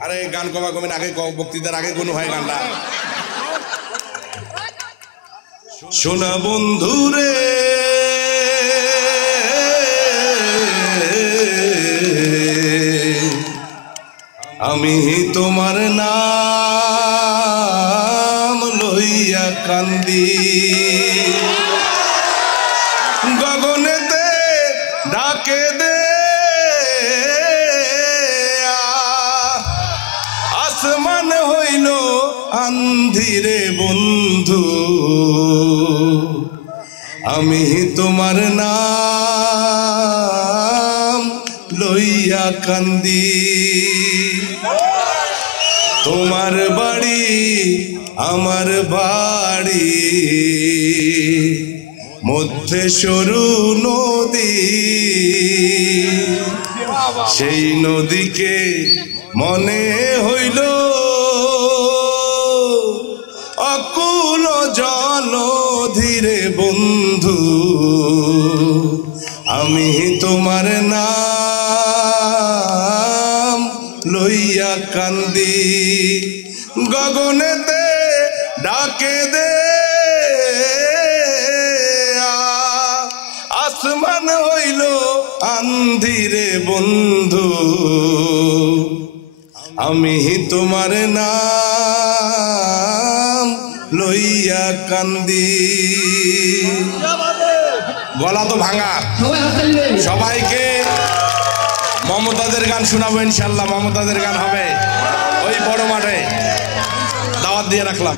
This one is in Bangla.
আরে গান কবা কমেন আগে বক্তৃতার আগে কোন হয় গানটা সোনা বন্ধুরে আমি তোমার নাম লইয়া কান্দি গগনেতে ডাকে দে আসমান হইল আন্ধিরে বন্ধু আমি তোমার নাম লইয়া কান্দি তোমার বাড়ি আমার বাড়ি মধ্যে সরু নদী সেই নদীকে মনে হইল অকুল জল ধীরে বন্ধু আমি তোমার নাম লইয়া কান্দি গগনেতে ডাকে দে আসমান হইল আন্ধিরে বন্ধু আমি তোমার নাম লইয়া কান্দি গলা তো ভাঙা সবাইকে মমতাজের গান শোনাবো ইনশাল্লাহ মমতাজের গান হবে ওই বড় মাঠে দাওয়াত দিয়ে রাখলাম